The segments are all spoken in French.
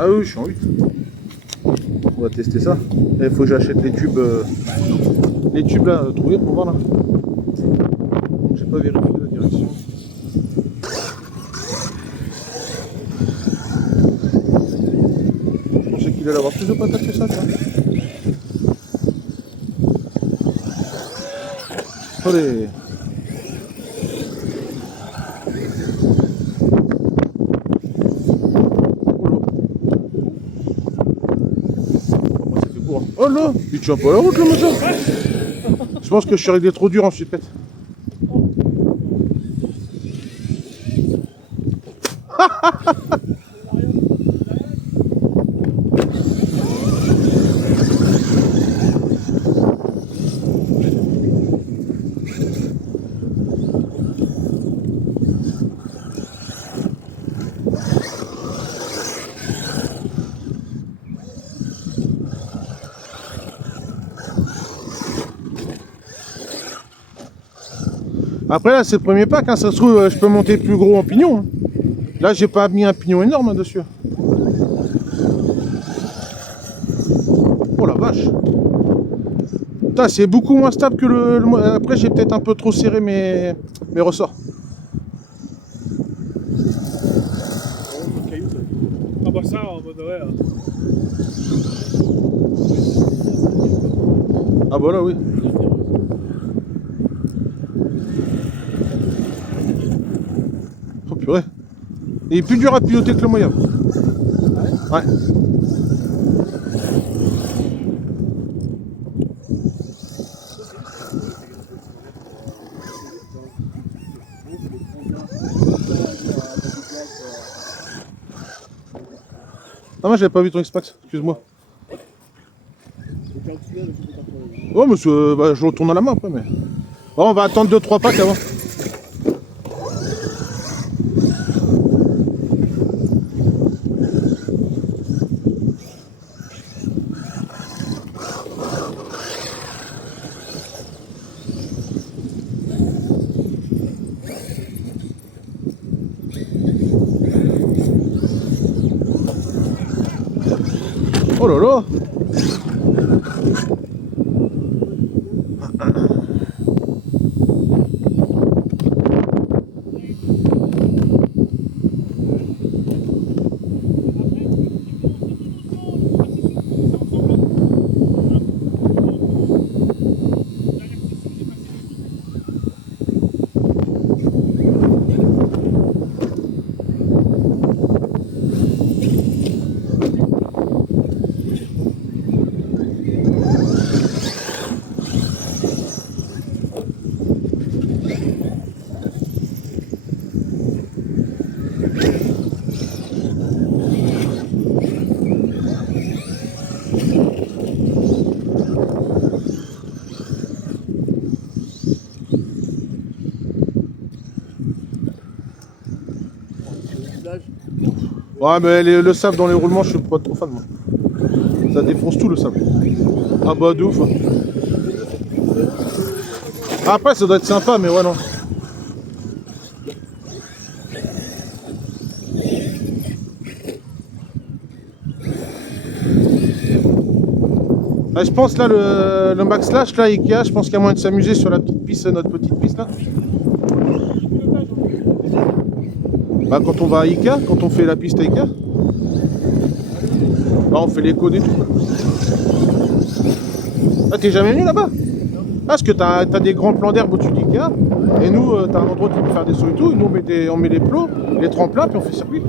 Ah oui, je suis en 8. On va tester ça. Il faut que j'achète les tubes là, trouvés pour voir là. J'ai pas vérifié la direction. Je pensais qu'il allait avoir plus de patates que ça, tiens. Allez. Oh là, il tient pas la route le machin. Je pense que je suis réglé trop dur en chipette. Après là c'est le premier pack, hein. Ça se trouve je peux monter plus gros en pignon. Hein. Là j'ai pas mis un pignon énorme hein, dessus. Oh la vache. Putain, c'est beaucoup moins stable que le... Après j'ai peut-être un peu trop serré mes ressorts. Ah bah ça en mode ouais. Ah bah là oui. Oh purée. Il est plus dur à piloter que le moyen. Ouais. Ah moi j'avais pas vu ton X-Max, excuse-moi. Ouais mais bah, je retourne à la main après mais. Bon on va attendre 2-3 packs avant. Oh là là. Ouais mais le sable dans les roulements je suis pas trop fan moi. Ça défonce tout le sable. Ah bah de ouf. Hein. Après ça doit être sympa mais ouais non. Bah, je pense là le Max Slash là Ikea, je pense qu'il y a moyen de s'amuser sur la petite piste, notre petite piste là. Bah quand on va à Ikea, quand on fait la piste à Ikea. Bah on fait les codes et tout. Ah t'es jamais venu là-bas? Parce que t'as des grands plans d'herbe au-dessus d'Ikea. Et nous t'as un endroit où tu peux faire des sauts et tout. Et nous on met les plots, les tremplins, puis on fait circuit.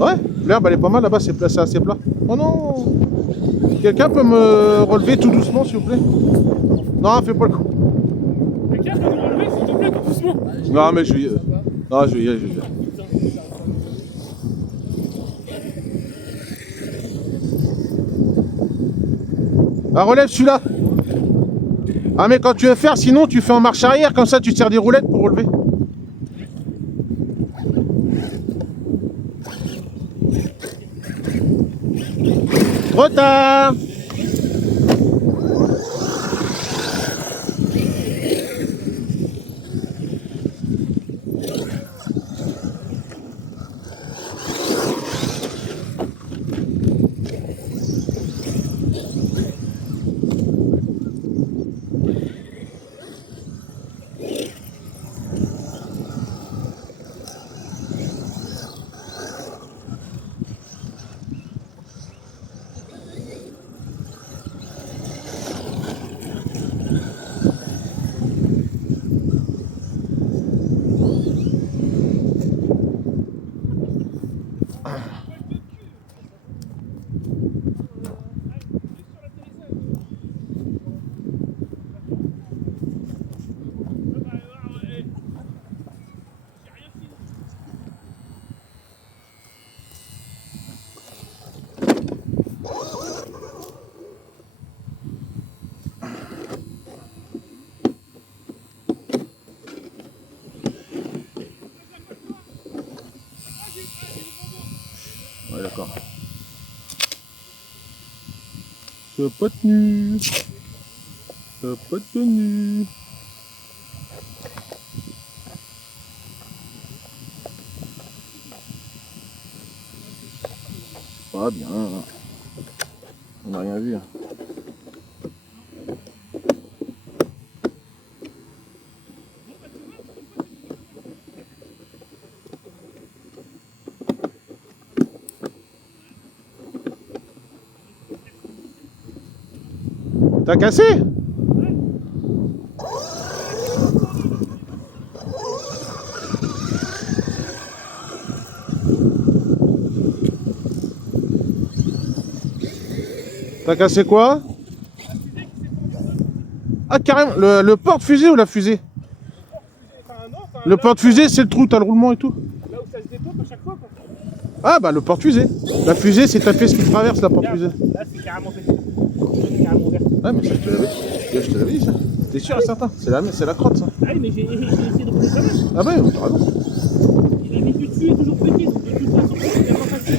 Ouais, l'herbe elle est pas mal là-bas, c'est assez plat. Oh non! Quelqu'un peut me relever tout doucement s'il vous plaît? Non, fais pas le coup. Quelqu'un peut nous relever s'il te plaît tout doucement? Non mais je vais y aller. Non, je vais y aller. Ah, relève celui-là. Ah mais quand tu veux faire, sinon tu fais en marche arrière, comme ça tu tires des roulettes pour relever. Trop tard. Ouais, d'accord. C'est pas tenu. C'est pas tenu. Pas bien. On n'a rien vu. Hein. T'as cassé? T'as cassé quoi? Ah carrément, le porte-fusée ou la fusée? Le porte-fusée c'est le trou, t'as le roulement et tout. Là où ça se dépose à chaque fois quoi. Ah bah le porte-fusée. La fusée c'est ta pièce qui traverse la porte-fusée. Là c'est carrément pété. C'est carrément vert. Ouais mais ça je te l'avais dit. Je te l'avais dit ça. T'es sûr et certain? C'est la crotte ça. Ah oui mais j'ai essayé de rouler ça même. Ah bah t'as raison. Il est du dessus est toujours pété. De toute façon c'est tellement facile.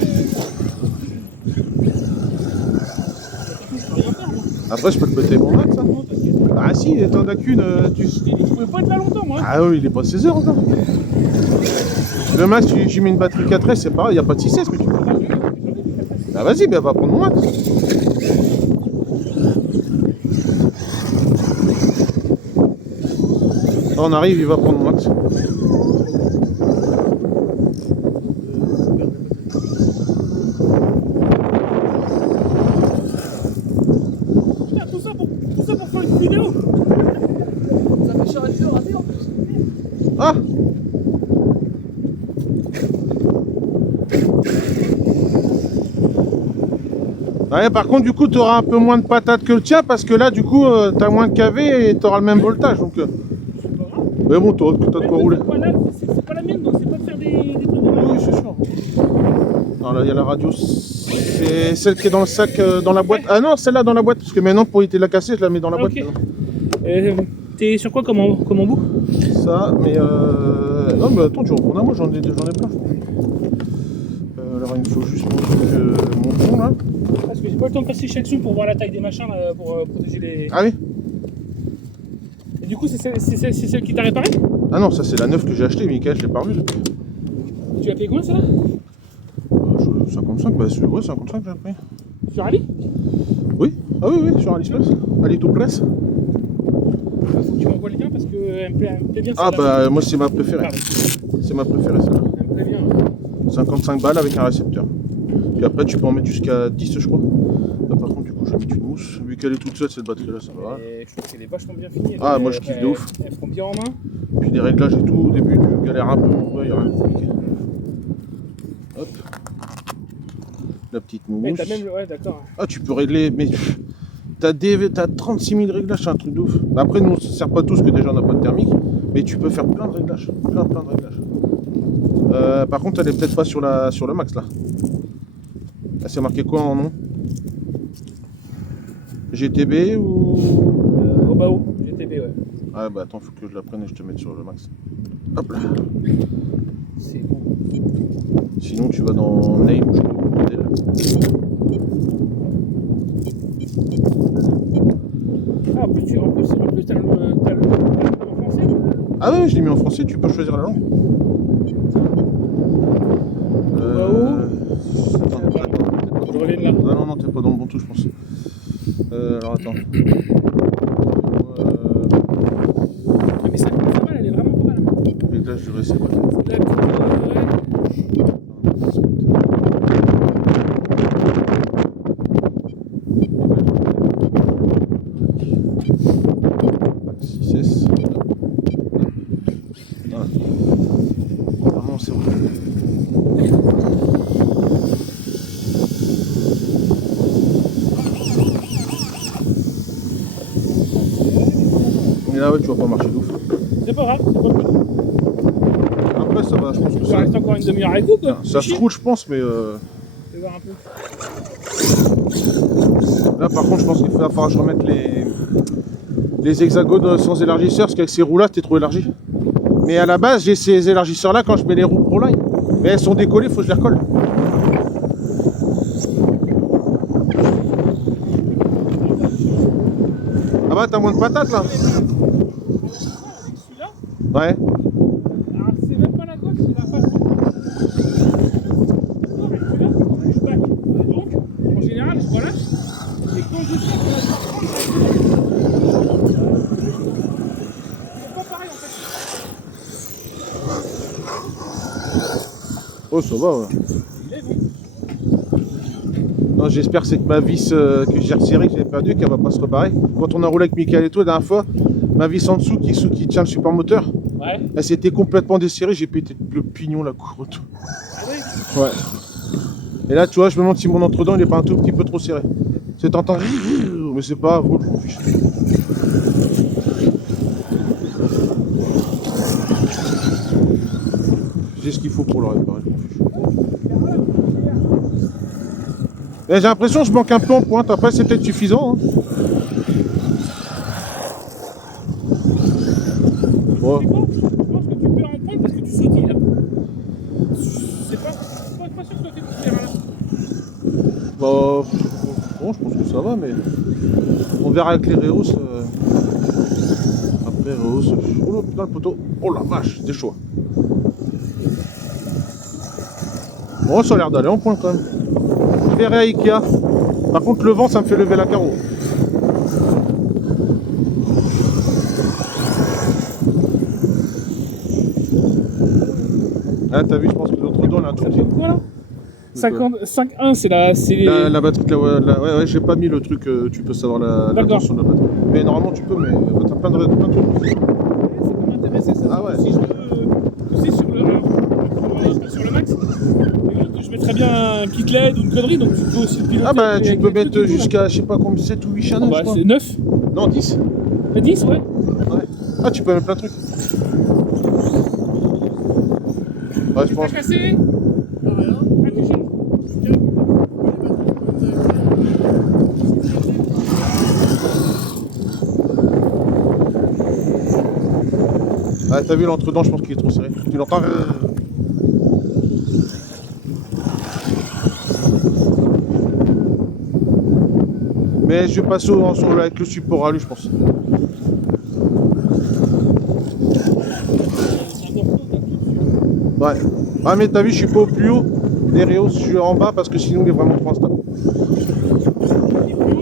Après je peux te péter mon max hein. Non, t'inquiète. Ah si, t'en as qu'une, tu... Je pouvais pas être là longtemps moi. Ah oui, il est pas 16 heures encore. Le max, j'y mets une batterie 4S, c'est pareil, il n'y a pas de 6S, mais tu peux. Ah vas-y, ben va prendre mon max. On arrive, il va prendre mon max. Putain, tout ça pour faire une vidéo. Ça fait chier à rater en plus. Ah! Ouais, par contre, du coup, tu auras un peu moins de patates que le tien parce que là, du coup, tu as moins de KV et tu auras le même voltage. Donc, C'est pas grave. mais bon, t'as de quoi rouler. C'est pas la mienne donc c'est pas de faire des trucs de Oui, c'est sûr. Non, là, il y a la radio. C'est celle qui est dans le sac, dans la boîte. Ah non, celle-là dans la boîte. Parce que maintenant, pour éviter de la casser, je la mets dans la boîte. Ok. T'es sur quoi comme embout? Ça, mais non, mais attends, tu en prends un, moi j'en ai plein. Alors, il me faut juste mon fond là. Parce que j'ai pas le temps de passer chez Action pour voir la taille des machins là, pour protéger les. Ah oui? Et du coup, c'est celle qui t'a réparé? Ah non, ça c'est la neuve que j'ai achetée, Mickaël, je l'ai pas revue depuis. Tu l'as payé combien ça là? 55, bah c'est ouais, 55 j'ai pris. Sur Ali? Oui? Ah oui, oui, sur AliExpress. AliExpress. Faut que tu m'envoies le lien parce qu'elle me plaît bien. Ah bah moi c'est ma préférée. Pardon. C'est ma préférée celle-là. Elle me plaît bien. 55 balles avec un récepteur. Puis après tu peux en mettre jusqu'à 10 je crois. Là par contre du coup je vais mettre une mousse. Vu qu'elle est toute seule cette batterie là ça va. Et je trouve qu'elle est vachement bien finie. Ah, moi, je kiffe de ouf. Elle prend bien en main. Puis les réglages et tout, au début tu galères un peu, il n'y a rien de compliqué. Hop. La petite Et mousse. t'as même ouais d'accord. Ah tu peux régler, mais t'as 36 000 réglages, c'est un truc de ouf. Après nous on se sert pas tous que déjà on n'a pas de thermique, mais tu peux faire plein de réglages, plein de réglages. Par contre elle est peut-être pas sur le max là. Là c'est marqué quoi en nom? GTB ou... Au bas haut, GTB ouais. Ah bah attends, faut que je la prenne et je te mette sur le max. Hop là. C'est bon. Sinon tu vas dans Name ou je sais pas le modèle. Ah en plus t'as le en français. Ah ouais, je l'ai mis en français, tu peux choisir la langue. Attends, Je reviens de là. ah non, t'es pas dans le bon tout, je pense. Alors attends. Ah, mais ça commence mal, elle est vraiment pas mal. Réglage du récit, ouais. La petite, ouais. 6S. Voilà. Vraiment, c'est bon. Ah ouais, tu vas pas marcher de ouf. C'est pas grave, c'est pas grave. Après, ça va, je pense que Ça ça. reste encore une demi-heure avec vous, quoi. Ça se roule, je pense, mais Je vais voir un peu. là, par contre, je pense qu'il va falloir que je remette les hexagones sans élargisseur, parce qu'avec ces roues-là, c'était trop élargi. Mais à la base, j'ai ces élargisseurs-là quand je mets les roues ProLine. Mais elles sont décollées, il faut que je les recolle. Ah bah, t'as moins de patates, là. Avec celui-là, Ouais. alors, c'est même pas la gauche, c'est la face. Avec celui-là, je back. Donc, en général, je relâche. Et quand je sens que c'est pas pareil, en fait. Oh, ça va, ouais. Il est bon. Non, j'espère que c'est que ma vis que j'ai resserrée, que j'avais perdue, qu'elle va pas se rebarrer. Quand on a roulé avec Mickaël et tout la dernière fois, ma vis en dessous qui tient le support moteur, Ouais. elle s'était complètement desserrée, j'ai pété le pignon, la couronne. Ah oui. Ouais. Et là, tu vois, je me demande si mon entre-dents il est pas un tout petit peu trop serré. C'est tentant, mais c'est pas grave, je m'en fiche. J'ai ce qu'il faut pour le réparer, je m'en fiche. Et j'ai l'impression que je manque un peu en pointe, après c'est peut-être suffisant. Hein. Bon. Je pense que tu perds en pointe parce que tu sautilles là. C'est pas sûr que toi t'es plus là. Bah, bon, je pense que ça va, mais on verra avec les rehausses. Après, rehausses. Oh là, putain, le poteau. Oh la vache, c'était chaud. Bon, ça a l'air d'aller en pointe quand même. Je verrai à Ikea. Par contre, le vent, ça me fait lever la carreau. Ah, t'as vu, je pense que l'autre dos, il a un truc. Quoi là 5.1 c'est la. La batterie, ouais, j'ai pas mis le truc, tu peux savoir la tension de la batterie. Mais normalement, tu peux, mais t'as plein de trucs. Ça peut m'intéresser ça. Ah ouais. Si je veux. Aussi sur le. Sur le max. Je mettrais bien un kit LED ou une connerie donc tu peux aussi le piloter. Ah bah, tu avec peux les mettre trucs et tout, jusqu'à, je sais pas combien, 7 ou 8 channels, là. je crois. C'est 9. Non, 10. 10 ouais. Ouais. Ah, tu peux mettre plein de trucs. Ouais, je Tu t'as pense. cassé. Ah tu changes. Ah, t'as vu l'entre-dents, je pense qu'il est trop serré. Tu l'entends? Mais je vais passer avec le support à lui, je pense. Ouais. Ah, mais t'as vu, je suis pas au plus haut des Réos, je suis en bas parce que sinon il est vraiment trop instable.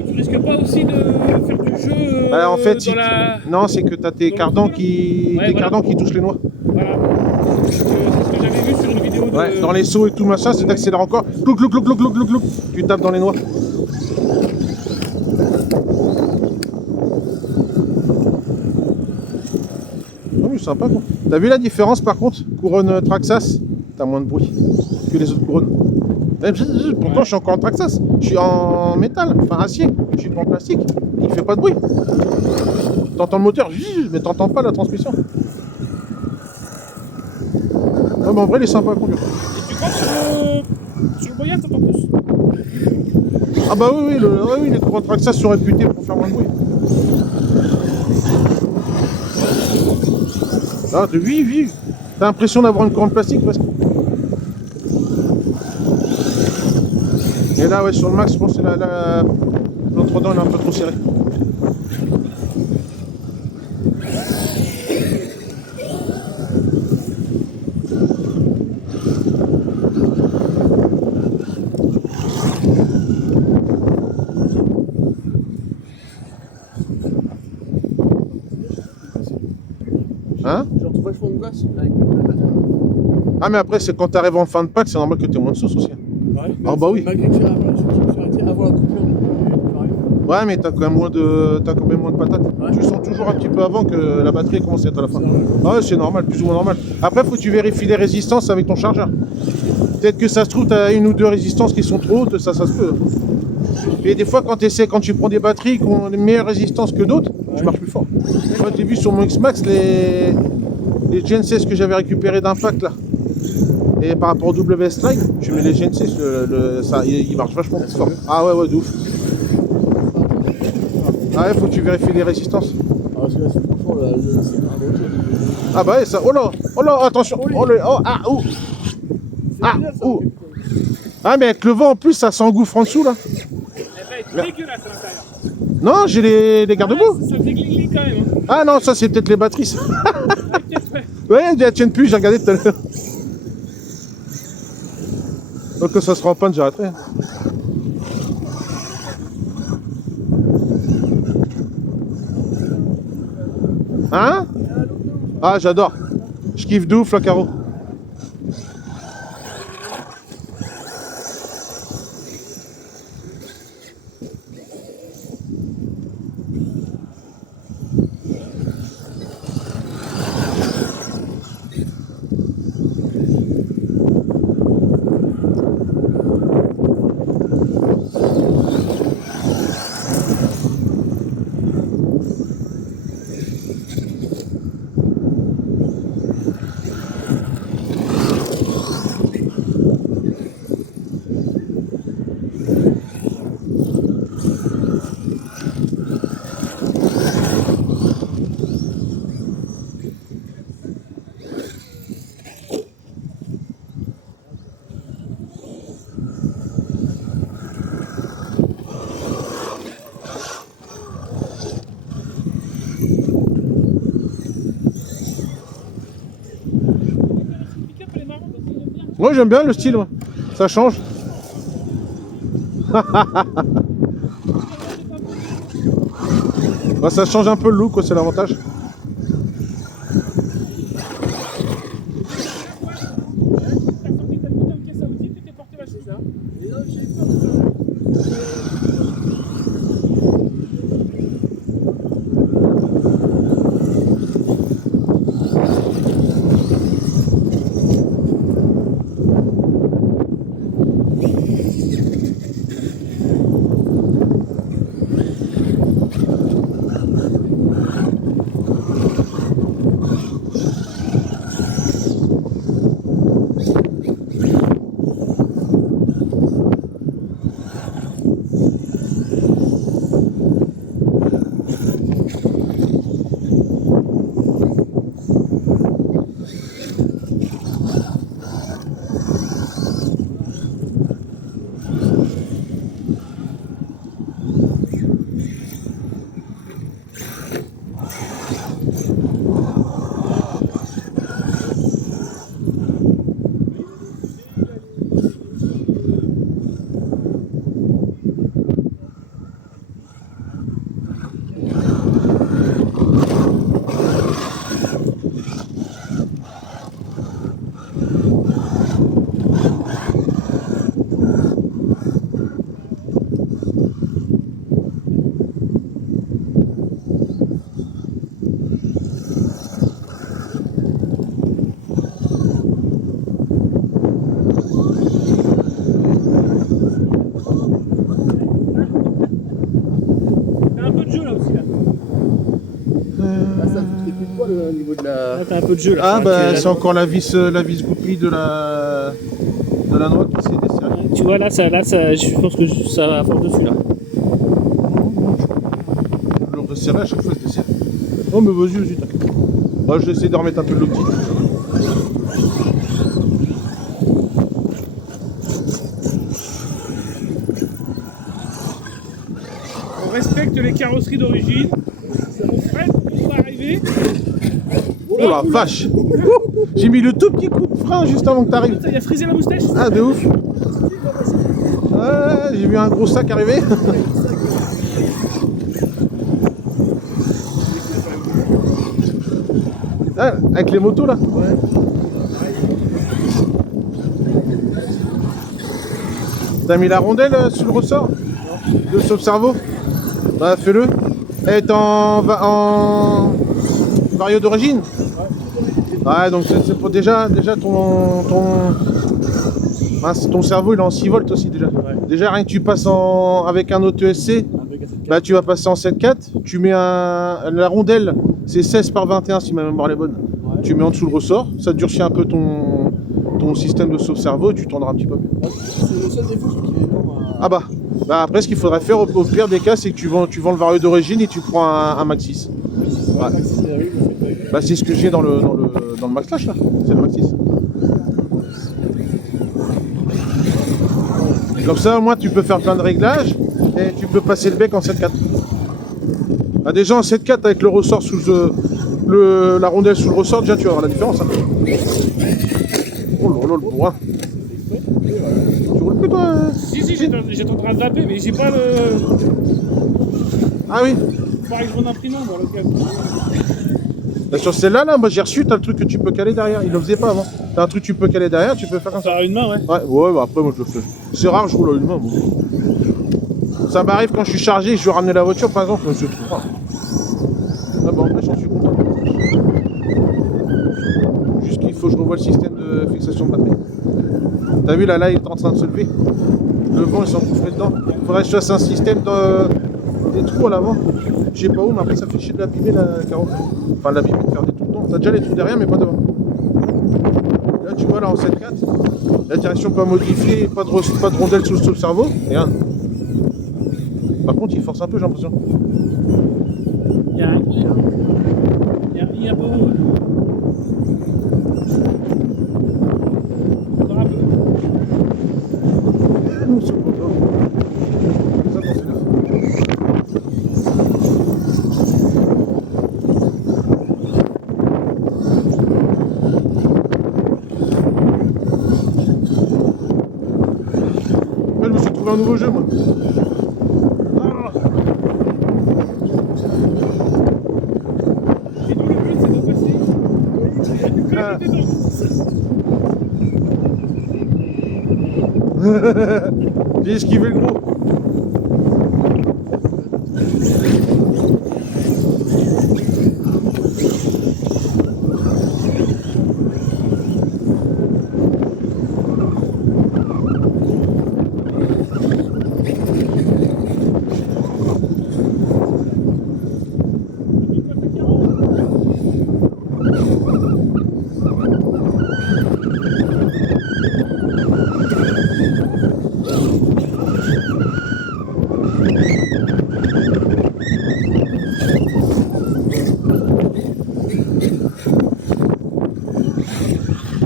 Tu risques pas aussi de faire du jeu Bah, en fait, dans si la... non, c'est que t'as tes dans le cardans trou, qui... Ouais, tes voilà. cardans qui touchent les noix. Voilà. C'est ce que j'avais vu sur une vidéo de... Ouais, dans les sauts et tout machin, c'est d'accélérer encore. Clouc, clouc, clouc, clouc, clouc, clouc, clouc. Tu tapes dans les noix. Oh, mais sympa quoi. T'as vu la différence par contre? Couronne Traxxas, t'as moins de bruit que les autres couronnes. Pourtant, je suis encore en Traxxas. Je suis en métal, enfin acier. Je suis pas en plastique. Il fait pas de bruit. T'entends le moteur, mais t'entends pas la transmission. Ouais, mais en vrai, il est sympa à conduire. Et tu crois que sur le Boyard, t'entends plus? Ah bah oui, oui, les couronnes Traxxas sont réputées pour faire moins de bruit. Ah, oui. T'as l'impression d'avoir une couronne plastique presque. Et là, ouais, sur le max, je pense que l'entre-dent est un peu trop serré. Hein? Genre, tu vois, je fais une gosse avec la batterie. Ah, mais après, c'est quand t'arrives en fin de pack, c'est normal que t'aies moins de sauce aussi. Ouais. Ah, bah oui. Malgré que j'ai arrêté avant la coupure du pareil. Ouais, mais t'as quand même moins de patates. Ouais. Tu sens toujours un petit peu avant que la batterie commence à être à la fin. C'est normal. Ah ouais, c'est normal, plus ou moins normal. Après, faut que tu vérifies les résistances avec ton chargeur. Peut-être que ça se trouve, t'as une ou deux résistances qui sont trop hautes, ça se peut. Et des fois, quand tu prends des batteries qui ont une meilleure résistance que d'autres, tu marches plus fort. Moi, j'ai vu sur mon X-Max les GN16 que j'avais récupérés d'impact là. Et par rapport au WS Line, tu mets les GN6, ça, il marche vachement plus fort. Ah ouais, de ouf. Ah ouais, faut que tu vérifies les résistances. Ah, parce que là, c'est franchement, là, c'est pas bon. Ah bah ouais, ça. Oh là, attention. Ah, mais avec le vent en plus, ça s'engouffre en dessous là. Elle va être dégueulasse à l'intérieur. Non, j'ai les garde-boue. Ça fait gling quand même. Hein. Ah non, ça c'est peut-être les batteries. Ça. Ah, peut-être, ouais. Ouais, elles tiennent plus, j'ai regardé tout à l'heure. Donc ça sera en panne, j'arrêterai. Hein? Ah, j'adore. Je kiffe de ouf, la Caro. Moi j'aime bien le style, ouais. Ça change. Bah, ça change un peu le look, c'est l'avantage. Au niveau de la... Là, t'as un peu de jeu là. Ah bah c'est encore la vis goupille de la noix qui s'est desserrée. Tu vois là, je pense que ça va fort dessus là. Le resserrer à chaque fois je desserre. Oh mais vas-y, t'inquiète. Moi je vais essayer de remettre un peu de l'outil. On respecte les carrosseries d'origine. On freine pour pas arriver. Oh la vache! J'ai mis le tout petit coup de frein juste avant que t'arrives. Il a frisé la moustache. Ah de ouf! Ouais, j'ai vu un gros sac arriver. Ah, avec les motos là? Ouais. T'as mis la rondelle sous le ressort? De ce cerveau? Bah fais-le. Elle est en vario d'origine? Ouais, donc c'est pour déjà ton cerveau il est en 6 volts aussi déjà. Ouais. Déjà rien que tu passes avec un auto ESC, Bah tu vas passer en 7-4, tu mets la rondelle, c'est 16 par 21 si ma mémoire est bonne. Ouais. Tu mets en dessous le ressort, ça durcit un peu ton système de sauve-cerveau et tu tourneras un petit peu mieux. C'est le seul défaut, c'est qu'il est énorme. Ah bah après ce qu'il faudrait faire au pire des cas, c'est que tu vends le vario d'origine et tu prends un Maxis. Ouais. Bah c'est ce que j'ai dans le Max Lash là, c'est le Maxis. Et comme ça au moins tu peux faire plein de réglages et tu peux passer le bec en 7-4. Ah, déjà en 7-4 avec le ressort sous la rondelle sous le ressort, déjà tu vas voir la différence. Hein. Oh là là le bourrin. Tu roules plus toi Si, j'étais en train de zapper, mais j'ai pas le. Ah oui. Pareil que mon imprimant dans le cas. Là, sur celle-là, moi j'ai reçu, t'as le truc que tu peux caler derrière. Il le faisait pas avant. T'as un truc que tu peux caler derrière, tu peux faire comme ça. Ça a une main, ouais. Ouais, bah après moi je le fais. C'est rare, je roule à une main. Moi. Ça m'arrive quand je suis chargé et je veux ramener la voiture par exemple, c'est trop rare. Ah bah en vrai j'en suis content. Juste qu'il faut que je revoie le système de fixation de batterie. T'as vu là il est en train de se lever. Le vent il s'engouffre dedans. Faudrait que je fasse un système des trous à l'avant. Je sais pas où, mais après ça fait chier de l'abîmer la carotte. Enfin l'abîmer, de faire des trous dedans. T'as déjà les trous derrière mais pas devant. Là tu vois là en 7-4, la direction pas modifiée, pas de rondelle sous le cerveau, rien. Par contre il force un peu j'ai l'impression. Il y a un i. Il y a un i à beau. Encore un peu. Non, c'est pas grave. Ça, quand c'est là. Ouais, je me suis trouvé un nouveau jeu moi. Ah. Et nous, le but, c'est de passer. Ah. J'ai esquivé le gros.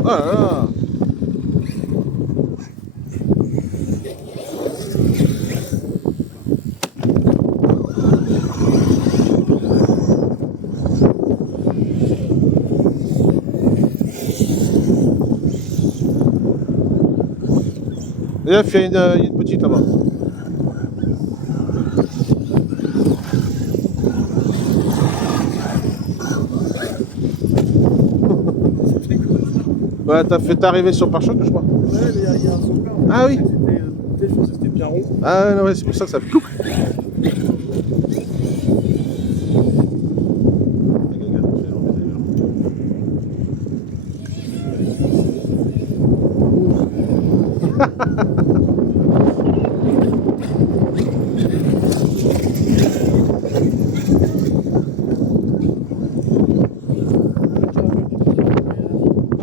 Ah là là. Et là, il y a une petite là-bas. Ouais, t'as arrivé sur le pare-choc, je crois. Ouais, mais il y a un sauvegarde. Ah oui. Je pensais que c'était bien rond. Ah non, ouais, c'est pour ça que ça fait clouc.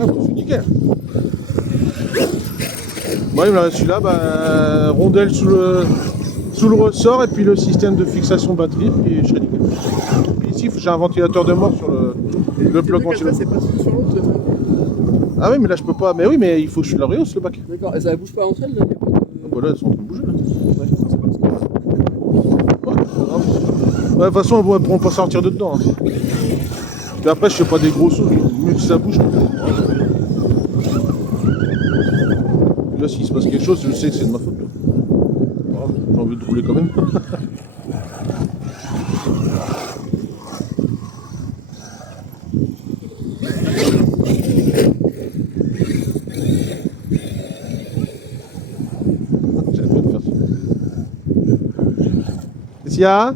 Ah, bah, c'est nickel. Bon, il me reste celui-là, bah, rondelle sous le ressort et puis le système de fixation batterie, puis je serai nickel. Puis ici, j'ai un ventilateur de mort sur le bloc ventilateur. C'est pas sur l'autre, c'est tranquille. Ah oui, mais là je peux pas. Mais oui, mais il faut que je la rehausse le bac. D'accord, et ça bouge pas entre elles là, y a pas de... Ah bah là, elles sont en train de bouger là. Ouais, c'est pas ce que... Ouais, c'est pas grave. Ouais, de toute façon, elles pourront pas sortir de dedans. Hein. Puis après, je fais pas des gros sauts, mieux que ça bouge. Là, s'il se passe quelque chose, je sais que c'est de ma faute. Ah, j'ai envie de rouler quand même. J'avais pas de faire ça. Qu'est-ce qu'il y a?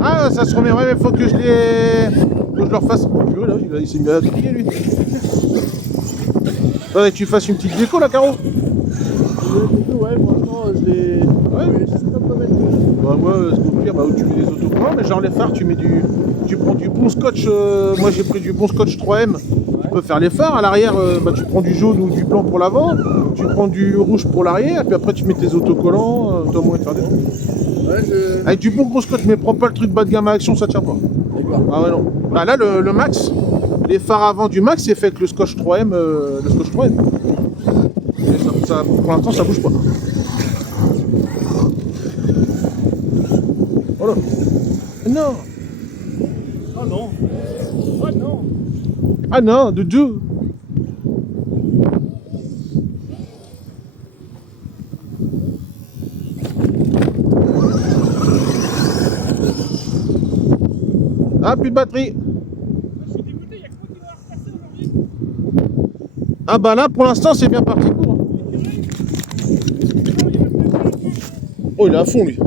Ah, ça se remet. Ouais, mais faut que je le refasse. Oh, purée, là, il s'est mis à trier, lui. Faudrait que tu fasses une petite déco, là, Caro. Ouais, franchement, je l'ai. Ouais. Je sais pas mettre. Bah moi, ce qu'on peut dire, bah, tu mets des autocollants, mais genre les phares, tu prends du bon scotch, moi j'ai pris du bon scotch 3M, tu peux faire les phares, à l'arrière, bah, tu prends du jaune ou du blanc pour l'avant, tu prends du rouge pour l'arrière, et puis après tu mets tes autocollants, t'as moyen de faire des trucs. Ouais, je. Avec du bon gros scotch, mais prends pas le truc bas de gamme à Action, ça tient pas. D'accord. Ah ouais non. Bah là le Max, les phares avant du Max c'est fait avec le scotch 3M, le scotch 3M. Et pour l'instant ça bouge pas. Voilà. Non. Oh non. Oh non. Ah non, Doudou. Ah, plus de batterie. Je suis dégoûté, il y a que moi qui dois repasser aujourd'hui. Ah bah là pour l'instant c'est bien parti pour. Oh il est à fond lui.